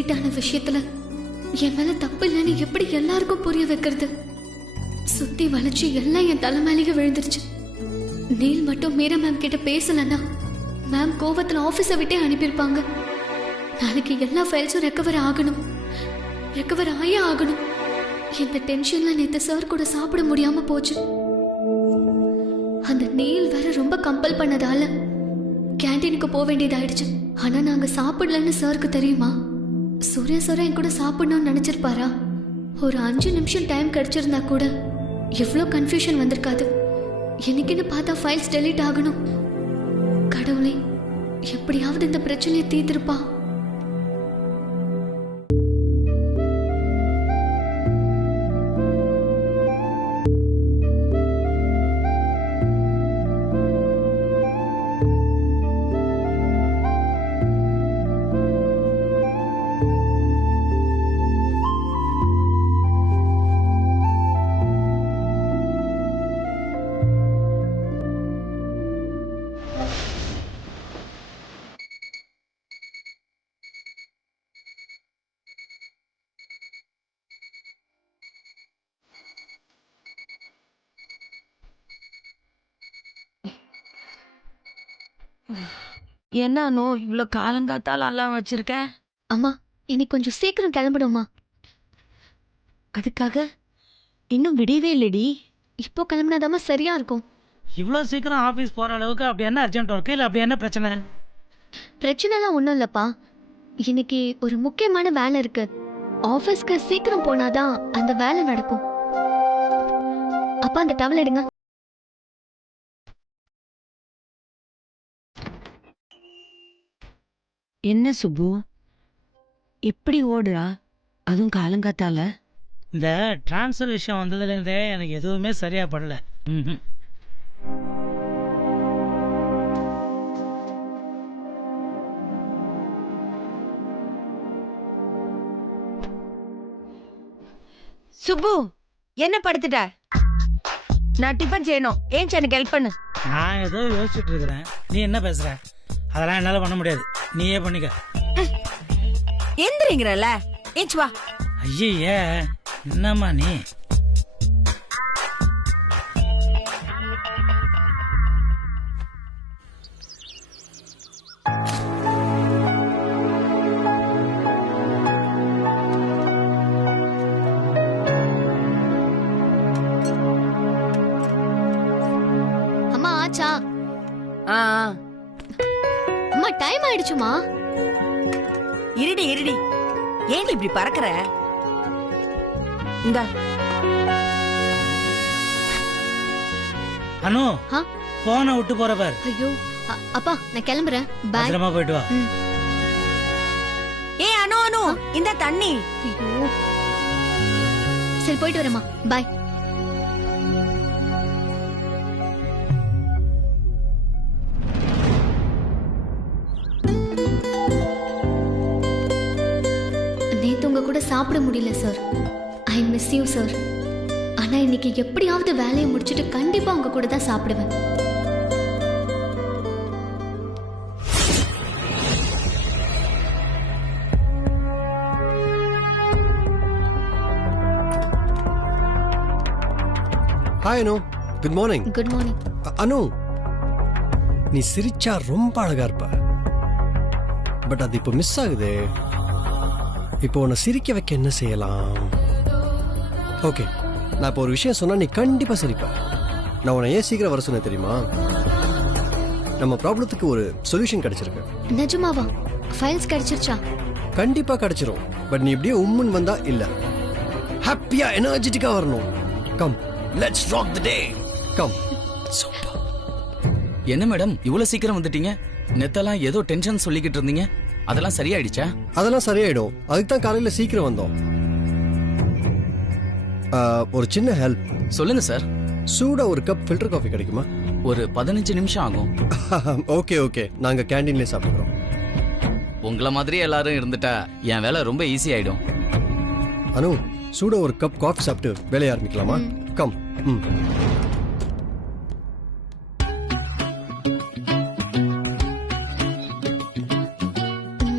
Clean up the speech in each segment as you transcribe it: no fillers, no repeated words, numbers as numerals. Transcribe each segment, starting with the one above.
Delete ஆன விஷயத்துல என் மேல தப்பு இல்லைன்னு எப்படி எல்லாருக்கும் புரிய வைக்கிறது? சுத்தி வளைச்சு எல்லாம் என் தலை மேலேயே விழுந்துருச்சு. நீல் மட்டும் மீரா மேம் கிட்ட பேசலன்னா மேம் கோவத்துல ஆபீஸை விட்டே அனுப்பியிருப்பாங்க. நாளைக்கு எல்லா ஃபைல்ஸும் ரெக்கவர் ஆகணும், ரெக்கவர் ஆயே ஆகணும். இந்த டென்ஷன்ல நேத்து சார் கூட சாப்பிட முடியாம போச்சு. அந்த நீல் வேற ரொம்ப கம்பல் பண்ணதால கேண்டீனுக்கு போக வேண்டியதாயிடுச்சு. ஆனா நாங்க சாப்பிடலன்னு சாருக்கு தெரியுமா? சூர்யா சார் என் கூட சாப்பிடணும்னு நினைச்சிருப்பாரா? ஒரு 5 நிமிஷம் டைம் கிடைச்சிருந்தா கூட எவ்வளோ கன்ஃபியூஷன் வந்திருக்காது. என்னைக்குன்னு பார்த்தா ஃபைல்ஸ் டெலீட் ஆகணும். கடவுளே, எப்படியாவது இந்த பிரச்சனையை தீர்த்திருப்பா. என்ன அனு இவ்வளோ காலங்காத்தால எல்லாம் வச்சிருக்க? அம்மா, இன்னைக்கு கொஞ்சம் சீக்கிரம் கிளம்பிடுமா? அதுக்காக இன்னும் விடியவே இல்லடி. இப்போ கிளம்பினாதாம்மா சரியா இருக்கும். இவ்வளோ சீக்கிரம் ஆஃபீஸ் போகிற அளவுக்கு அப்படி என்ன அர்ஜென்ட் ஒர்க்கு இல்லை அப்படி என்ன பிரச்சனை? பிரச்சனைலாம் ஒன்றும் இல்லைப்பா. இன்னைக்கு ஒரு முக்கியமான வேலை இருக்கு. ஆஃபீஸ்க்கு சீக்கிரம் போனாதான் அந்த வேலை நடக்கும். அப்பா, அந்த டவல் எடுங்க. என்ன சுப்பு, எப்படி ஓடுறா? அதுவும் காலங்காத்தால. இந்த டிரான்ஸ்ஃபர் விஷயம் வந்ததுலேருந்தே எனக்கு எதுவுமே சரியாக படல. சுப்பு, என்ன படுத்துட்ட? நான் டிஃபன் செய்யணும், ஏன் எனக்கு ஹெல்ப் பண்ணு. நான் ஏதோ யோசிச்சுட்டு இருக்கிறேன், நீ என்ன பேசுற? அதெல்லாம் என்னால் பண்ண முடியாது, நீயே பண்ணிக்க. எந்திரிங்கிறல்ல, ஏச்சு வா. ஐயே, என்னம்மா நீ? அம்மா, ஆச்சா? அம்மா, டைம் ஆயிடுச்சுமா. இருடி இருடி, ஏன் இப்படி பறக்குற? இந்த அனு, ஆ? போனை விட்டு போற பார். ஐயோ, அப்பா, நான் கிளம்புறேன். பாய். பத்திரமா போயிட்டு வா. ஏ அனு அனு, இந்த தண்ணி. ஐயோ, சரி, போயிட்டு வரேம்மா. பாய். நேத்து உங்க கூட சாப்பிட முடியல sir. I miss you sir. ஆனா இன்னைக்கு எப்படியாவது வேலையை முடிச்சிட்டு கண்டிப்பா உங்க கூட தான் சாப்பிடுவேன். Hi Anu, good morning. Good morning. Anu, நீ சிரிச்சா ரொம்ப அழகா இருப்ப. பட் அது இப்போ மிஸ் ஆகுது. இப்போ உன்னை சிரிக்க வைக்க என்ன செய்யலாம்? ஓகே, நான் இப்போ ஒரு விஷயம் சொன்னா நீ கண்டிப்பா சிரிப்ப. நான் உன்னை ஏன் சீக்கிரம் வர சொன்னேன் தெரியுமா? நம்ம ப்ராப்ளத்துக்கு ஒரு சொல்யூஷன் கிடைச்சிருக்கு. நிஜமாவா? ஃபைல்ஸ் கிடைச்சிருச்சா? கண்டிப்பா கிடைச்சிரும். பட் நீ இப்படியே உம்முன்னு வந்தா இல்ல. ஹாப்பியா எனர்ஜெட்டிக்கா வரணும். Come, let's rock the day. Come. Super. என்ன மேடம் இவ்வளவு சீக்கிரம் வந்துட்டீங்க? நெத்தெல்லாம் ஏதோ டென்ஷன் சொல்லிக்கிட்டு இருந்தீங்க, அதெல்லாம் சரியாயிடுச்சா? அதெல்லாம் சரியாயிடும். அதுக்கு தான் காலையில சீக்கிரம் வந்தோம். ஒரு சின்ன ஹெல்ப். சொல்லுங்க சார். சூடா ஒரு கப் ஃபில்டர் காஃபி கிடைக்குமா? ஒரு 15 நிமிஷம் ஆகும். ஓகே ஓகே, நாங்க கேண்டீன்லயே சாப்பிடுறோம். உங்களை மாதிரி எல்லாரும் இருந்துட்டா என் வேலை ரொம்ப ஈஸி ஆயிடும். அனு, சூடா ஒரு கப் காஃபி சாப்பிட்டு வேலைய ஆரம்பிக்கலாமா? கம்.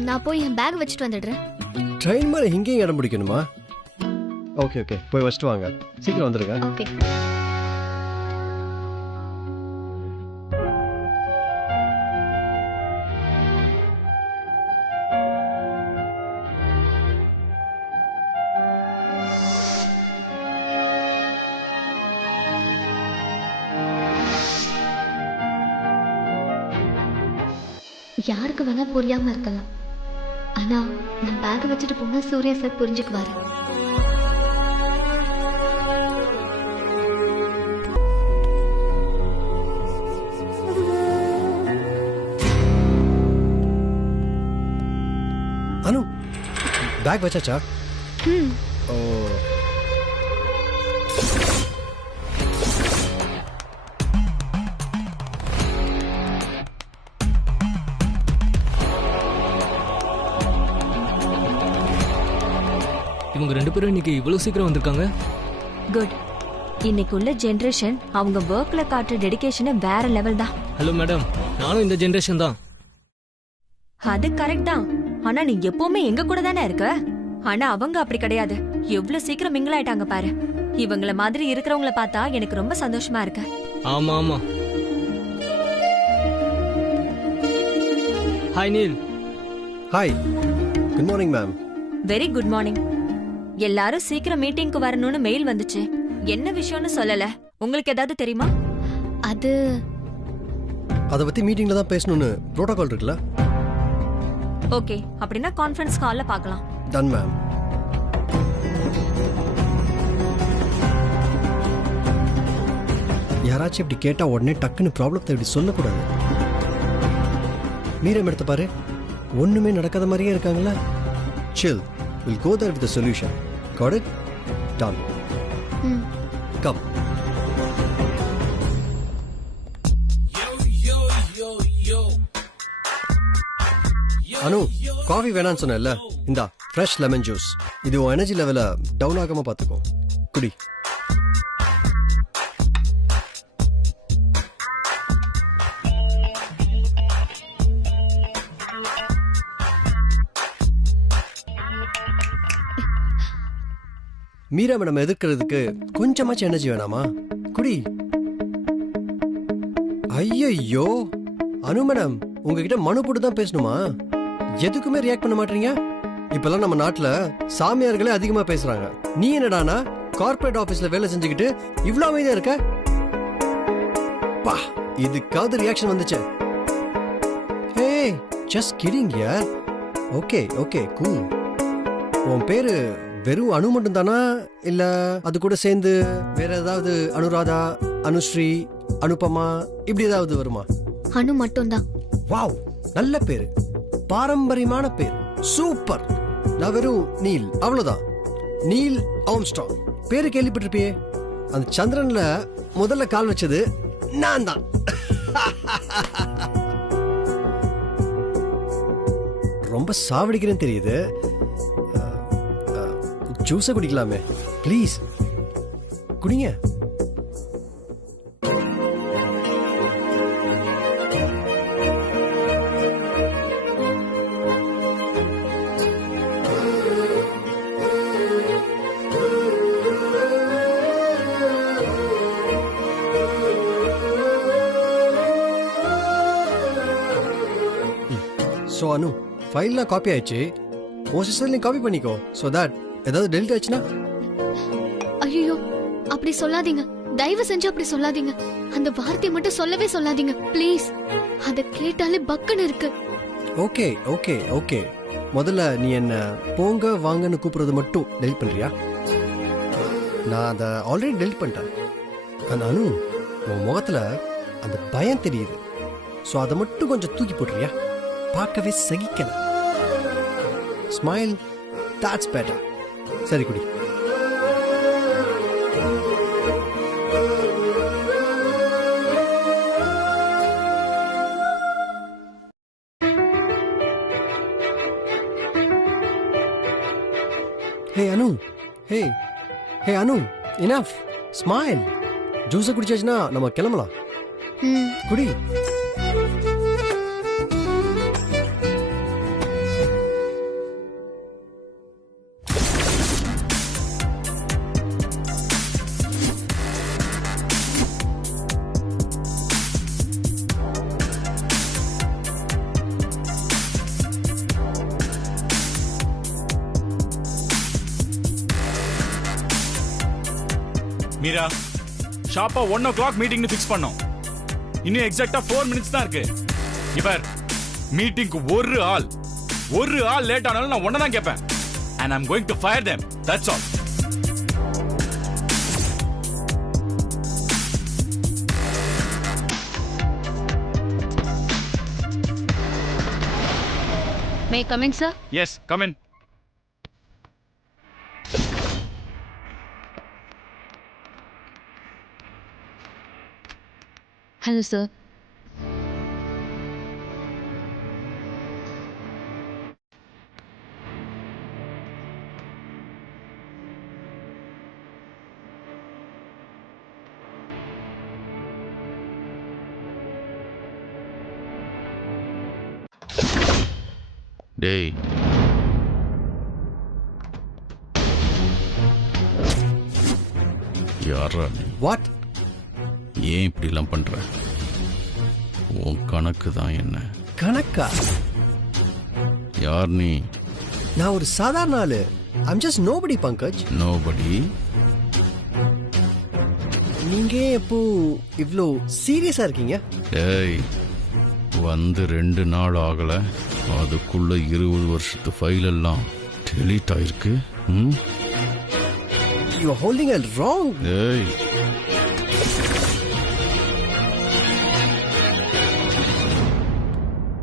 நான் போய் என் பேக் வச்சுட்டு வந்துடுறேன். ட்ரெயின் மாதிரி இங்கேயும் இடம் பிடிக்கணுமா? ஓகே ஓகே, போய் வச்சுட்டு வாங்க, சீக்கிரம் வந்துருங்க. ஓகே. யாருக்கு வேணா புரியாம இருக்கலாம், ஆனா நான் பேக் வச்சுட்டு போனா சூர்யா சார் புரிஞ்சுக்குவாரு. அனு, பேக் வச்சாச்சா? ஓ, இவங்க 2 பேரும் இன்னைக்கு இவ்வளவு சீக்கிரம் வந்திருக்காங்க. குட். இன்னைக்குள்ள ஜெனரேஷன் அவங்க ஒர்க்ல காட்டுற டெடிகேஷன் வேற லெவல் தான். ஹலோ மேடம், நானும் இந்த ஜெனரேஷன் தான். அது கரெக்ட் தான். ஆனா நீ எப்பவுமே எங்க கூட தானே இருக்க. ஆனா அவங்க அப்படி கிடையாது. எவ்வளவு சீக்கிரம் மிங்கிள் ஆயிட்டாங்க பாரு. இவங்கள மாதிரி இருக்கிறவங்கள பார்த்தா எனக்கு ரொம்ப சந்தோஷமா இருக்கு. ஆமா ஆமா. Hi Neel. Hi, good morning ma'am. Very good morning. எல்லாரும் சீக்கிரம் மீட்டிங்க்கு வரணும்னு மெயில் வந்துச்சு. என்ன விஷயம்னு சொல்லல. உங்களுக்கு ஏதாவது தெரியுமா? அது அதை பத்தி மீட்டிங்ல தான் பேசணும்னு புரோட்டோகால் இருக்குல்ல? ஓகே, அப்படின்னா கான்ஃபரன்ஸ் கால்ல பார்க்கலாம். Done ma'am. யாராச்சும் இப்படி கேட்டா உடனே டக்குன்னு ப்ராப்ளத்தை இப்படி சொல்லக்கூடாது. மீரம் எடுத்து பாரு, ஒண்ணுமே நடக்காத மாதிரியே இருக்காங்களா? chill, we'll go there with the solution. Got it? Done. Come. Anu, coffee வேணான்னு சொன்னேன்ல, இந்தா ஃப்ரெஷ் லெமன் ஜூஸ். இது உன் எனர்ஜி லெவலை டவுன் ஆகாம பார்த்துக்கோ. குடி. மீரா மேடம் எதிர்க்கிறதுக்கு கொஞ்சமாச்சும் எனர்ஜி வேணாமா? குடி. ஐயோ அனு மேடம், உங்ககிட்ட மனு போட்டு தான் பேசணுமா? எதுக்குமே ரியாக்ட் பண்ண மாட்டீங்க. இப்பெல்லாம் நம்ம நாட்டுல சாமியார்களே அதிகமா பேசுறாங்க. நீ என்னடானா கார்ப்பரேட் ஆபீஸ்ல வேலை செஞ்சுக்கிட்டு இவ்ளோ அமைதியா இருக்க? பா, இதுக்காவது ரியாக்ஷன் வந்துச்சு. ஹே, ஜஸ்ட் கிடிங் யார். Okay okay, cool. உன் பேரு வெறும் அனு மட்டும் தானா, இல்ல அது கூட சேர்ந்து வேற ஏதாவது அனுராதா, அனுஸ்ரீ, அனுபமா இப்படி ஏதாவது வருமா? அனு மட்டும்தான். வாவ், நல்ல பேரு, பாரம்பரியமான பேர், சூப்பர். நான் வெறும் நீல், அவ்வளவுதான். நீல் ஆம்ஸ்ட்ராங் பேரு கேள்விப்பட்டிருப்பியே. அந்த சந்திரன்ல முதல்ல கால் வச்சது நான் தான். ரொம்ப சாவடிக்கிறேன்னு தெரியுது. ஜூஸை குடிக்கலாமே ப்ளீஸ். குடிங்க. ஸோ அனு, ஃபைல்லாம் காப்பி ஆயிடுச்சு. உன் சிஸ்டர்லையும் காப்பி பண்ணிக்கோ. ஸோ தட் ஏதாவது டெலிட் ஆச்சுன்னா. ஐயோ, அப்படி சொல்லாதீங்க, தயவு செஞ்சு அப்படி சொல்லாதீங்க. அந்த வார்த்தையை மட்டும் சொல்லவே சொல்லாதீங்க ப்ளீஸ். அதை கேட்டாலே பக்குன்னு இருக்கு. ஓகே ஓகே ஓகே, முதல்ல நீ என்ன போங்க வாங்கன்னு கூப்பிடுறது மட்டும் டெலிட் பண்றியா? நான் அதை ஆல்ரெடி டெலிட் பண்ணிட்டேன். அந்த அனு, உன் முகத்துல அந்த பயம் தெரியுது. ஸோ அதை மட்டும் கொஞ்சம் தூக்கி போட்டுறியா? பார்க்கவே சகிக்கல. Smile, that's better. சரி குடி. ஹே அனு, ஹே ஹே அனு, இனஃப். ஸ்மைல். ஜூஸை குடிச்சாச்சுன்னா நம்ம கிளம்பலாம். குடி. மீரா ஷாப்பா 1 o'clock மீட்டிங்னு ஃபிக்ஸ் பண்ணோம். இன்னும் எக்ஸாக்ட்டா 4 minutes தான் இருக்கு. இவர் மீட்டிங்க்கு ஒரு ஆள் லேட் ஆனாலும் நான் ஒன்ன தான் கேட்பேன். And I'm going to fire them. That's all. May I come in, sir? Yes, come in. Hello, sir. டேய் யாரா நீ? வாட்? ஏன் இப்படிலாம் பண்ற? உன் கணக்கு தான் என்ன? கணக்கா? யார் நீ? நான் ஒரு சாதாரண ஆளு. I'm just nobody Pankaj. Nobody? நீங்க எப்போ இவ்ளோ சீரியஸா இருக்கீங்க? டேய் வந்து 2 நாள் ஆகல, அதுக்குள்ள 20 வருஷத்து ஃபைல் எல்லாம் டெலீட் ஆயிருக்கு. You are holding it wrong. டேய்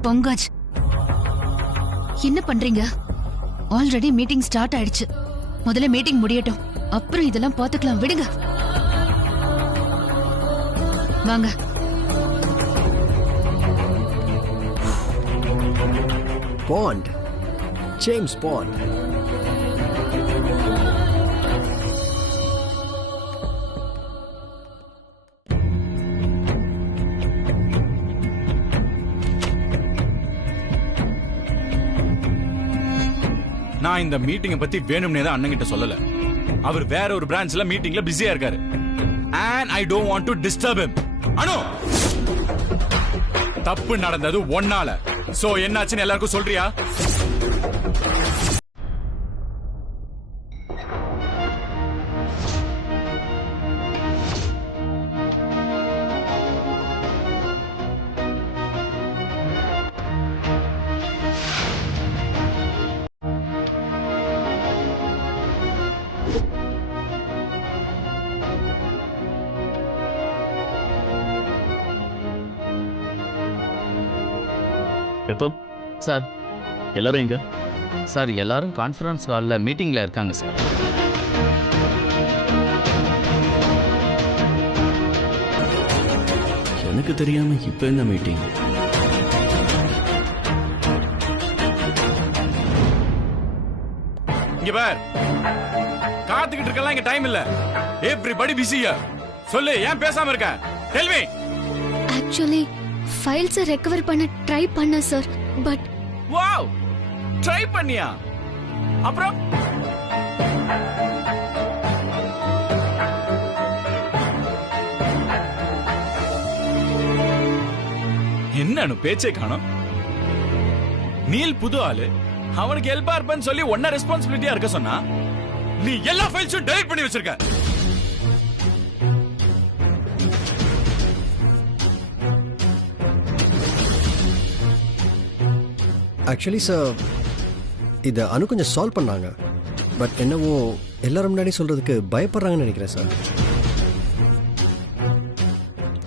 பங்கஜ் என்ன பண்றீங்க? ஆல்ரெடி மீட்டிங் ஸ்டார்ட் ஆயிடுச்சு. முதல்ல மீட்டிங் முடியட்டும், அப்புறம் இதெல்லாம் பாத்துக்கலாம். விடுங்க, வாங்க. Bond. James Bond. நான் இந்த மீட்டிங்கை பத்தி வேணும்னே தான் அண்ணன் கிட்ட சொல்லல. அவர் வேற ஒரு பிரான்ச்ல மீட்டிங்ல பிஸியா இருக்காரு. And I don't want to disturb him. அனு, தப்பு நடந்தது ஒன்னால. சோ என்னாச்சுன்னு எல்லாருக்கும் சொல்றியா? எப்போ சார் எல்லாரும் எங்க? சார் எல்லாரும் கான்ஃபரன்ஸ் ஹாலில் மீட்டிங்கில் இருக்காங்க சார். எனக்கு தெரியாம இப்ப என்ன மீட்டிங்? இங்க பார், காத்துக்கிட்டு இருக்கலாம், இங்க டைம் இல்ல. எவ்ரிபடி பிஸியா. சொல்லு, ஏன் பேசாம இருக்க? Tell me. ஆக்சுவலி ஃபைல்ஸை ரெக்கவர் பண்ண ட்ரை பண்ண சார், பட் வாவ், ட்ரை பண்ணியா? அப்புறம் என்னன்னு பேச்சே காணோம். நீல் புது ஆளு, அவனுக்கு ஹெல்ப்பா இருப்பேன்னு சொல்லி ஒன்ன ரெஸ்பான்சிபிலிட்டியா இருக்க சொன்னா நீ எல்லா ஃபைல்ஸும் டெலீட் பண்ணி வச்சிருக்க. ஆக்சுவலி சார், இதை அனு கொஞ்சம் சால்வ் பண்ணாங்க. பட் என்னவோ எல்லாரும் முன்னாடி சொல்றதுக்கு பயப்படுறாங்கன்னு நினைக்கிறேன் சார்.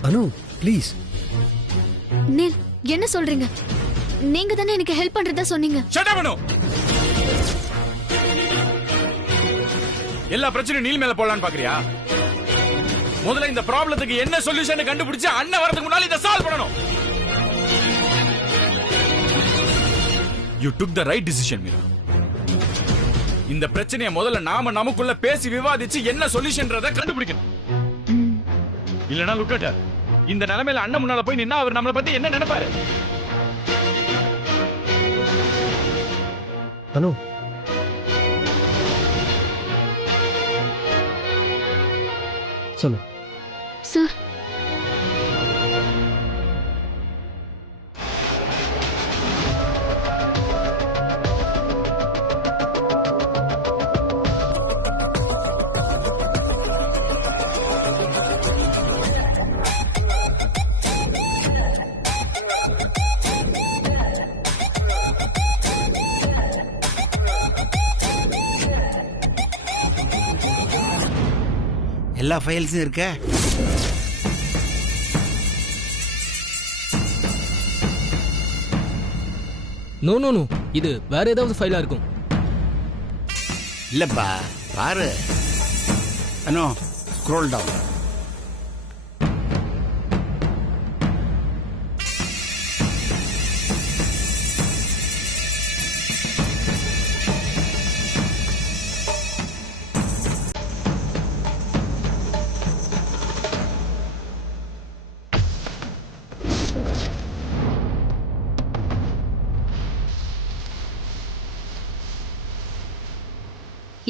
Anu please. நீல் என்ன சொல்றீங்க? நீங்க தானே எனக்கு ஹெல்ப் பண்றதா சொன்னீங்க. ஷட் அப் அனு. எல்லா பிரச்சனையும் நீல் மேல போடலான்னு பாக்குறியா? முதல்ல இந்த ப்ராப்ளத்துக்கு என்ன சொல்யூஷன் கண்டுபிடிச்சு அண்ணன் வரதுக்கு முன்னால இதை சால்வ் பண்ணணும். You took the right decision, Meera. இந்த பிரச்சனையை முதல்ல நாம நமக்குள்ள பேசி விவாதிச்சு என்ன சொல்யூஷன்றத கண்டுபிடிக்கணும். இல்லனா look at her. இந்த நிலைமையில அண்ணன் முன்னால போய் நின்னா அவர் நம்மளை பத்தி என்ன நினைப்பாரு? அனு, சொல்லு சார். எல்லா ஃபைல்ஸும் இருக்க? நோ நோ நோ, இது வேற ஏதாவது ஃபைலா இருக்கும். இல்லப்பா, பாரு. அனோ, ஸ்க்ரோல் டவுன்.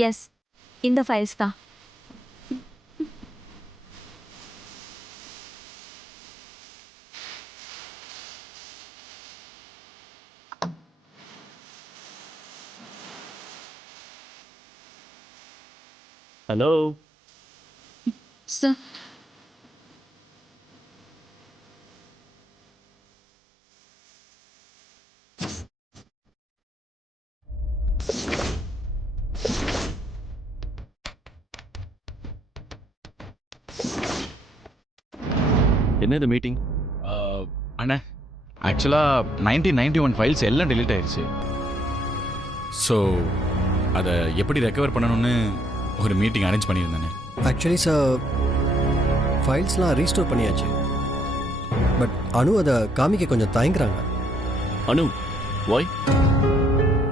எஸ், இந்த ஃபைல்ஸ் தான். Hello sir. என்ன இது மீட்டிங்? அண்ணா, ஆக்சுவலாக 1991 ஃபைல்ஸ் எல்லாம் டெலீட் ஆயிடுச்சு. ஸோ அதை எப்படி ரெக்கவர் பண்ணணும்னு ஒரு மீட்டிங் அரேஞ்ச் பண்ணியிருந்தேன். ஆக்சுவலி சார், ஃபைல்ஸ்லாம் ரீஸ்டோர் பண்ணியாச்சு. பட் அனு அதை காமிக்க கொஞ்சம் தயங்குறாங்க. அனு, வாய்?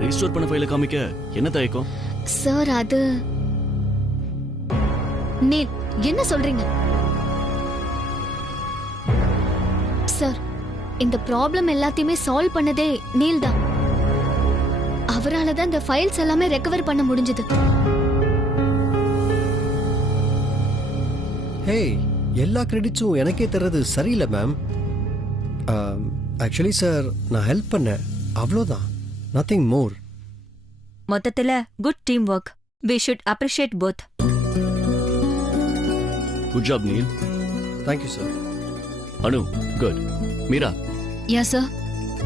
ரீஸ்டோர் பண்ண ஃபைலை காமிக்க என்ன தயக்கம்? சார், அது நீல் என்ன சொல்றீங்க சார்? இந்த ப்ராப்ளம் எல்லாத்தையுமே சால்வ் பண்ணதே நீல் தான். அவரால தான் இந்த ஃபைல்ஸ் எல்லாமே ரெக்கவர் பண்ண முடிஞ்சது. ஹே, எல்லா கிரெடிட்ஸும் எனக்கே தர்றது சரியில்லை மேம். ஆக்சுவலி சார், நான் ஹெல்ப் பண்ணேன், அவ்வளோதான். Nothing more. மொத்தத்துல good team work. We should appreciate both. Good job Neel. Thank you sir. Anu, good. Meera, yeah sir.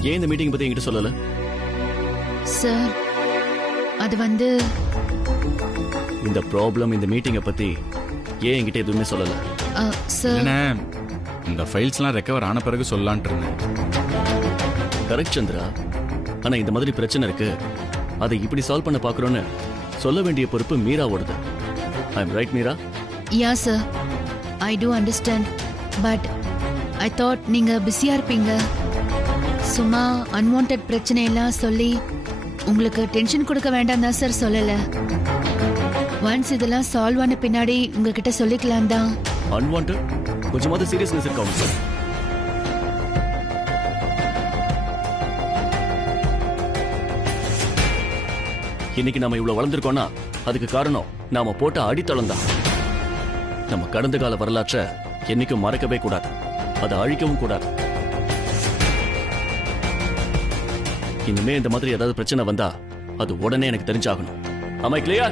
ஏன் இந்த மீட்டிங் பத்தி என்கிட்ட சொல்லல? சார், அது வந்து இந்த ப்ராப்ளம், இந்த மீட்டிங்கை பத்தி ஏன் என்கிட்ட எதுவுமே சொல்லல? சார், என்ன, இந்த ஃபைல்ஸ்லாம் ரெக்கவர் ஆன பிறகு சொல்லலான்ட்டு இருந்தேன். கரெக்ட் சந்திரா. ஆனா இந்த மாதிரி பிரச்சனை இருக்கு, அதை இப்படி சால்வ் பண்ண பாக்குறோன்னு சொல்ல வேண்டிய பொறுப்பு மீராவோடது. I am right Meera? Yeah sir, I do understand. But I thought நீங்க பிஸியா இருப்பீங்க. சும்மா அன்வான்ட் பிரச்சனை எல்லாம் சொல்லி உங்களுக்கு டென்ஷன் கொடுக்க வேண்டாம் தான் சார் சொல்லல. ஒன்ஸ் இதெல்லாம் சால்வ் ஆன பின்னாடி உங்ககிட்ட சொல்லிக்கலாம் தான். அன்வான்ட்? கொஞ்சமாவது சீரியஸ்னஸ் இருக்கா உங்களுக்கு? இன்னைக்கு நாம இவ்வளவு வளர்ந்துருக்கோம்னா அதுக்கு காரணம் நாம போட்ட அடித்தளம் தான். நம்ம கடந்த கால வரலாற்றை என்னைக்கும் மறக்கவே கூடாது, அதை அழிக்கவும் கூடாது. இனிமே இந்த மாதிரி ஏதாவது பிரச்சனை வந்தா அது உடனே எனக்கு தெரிஞ்சாகணும். Am I clear?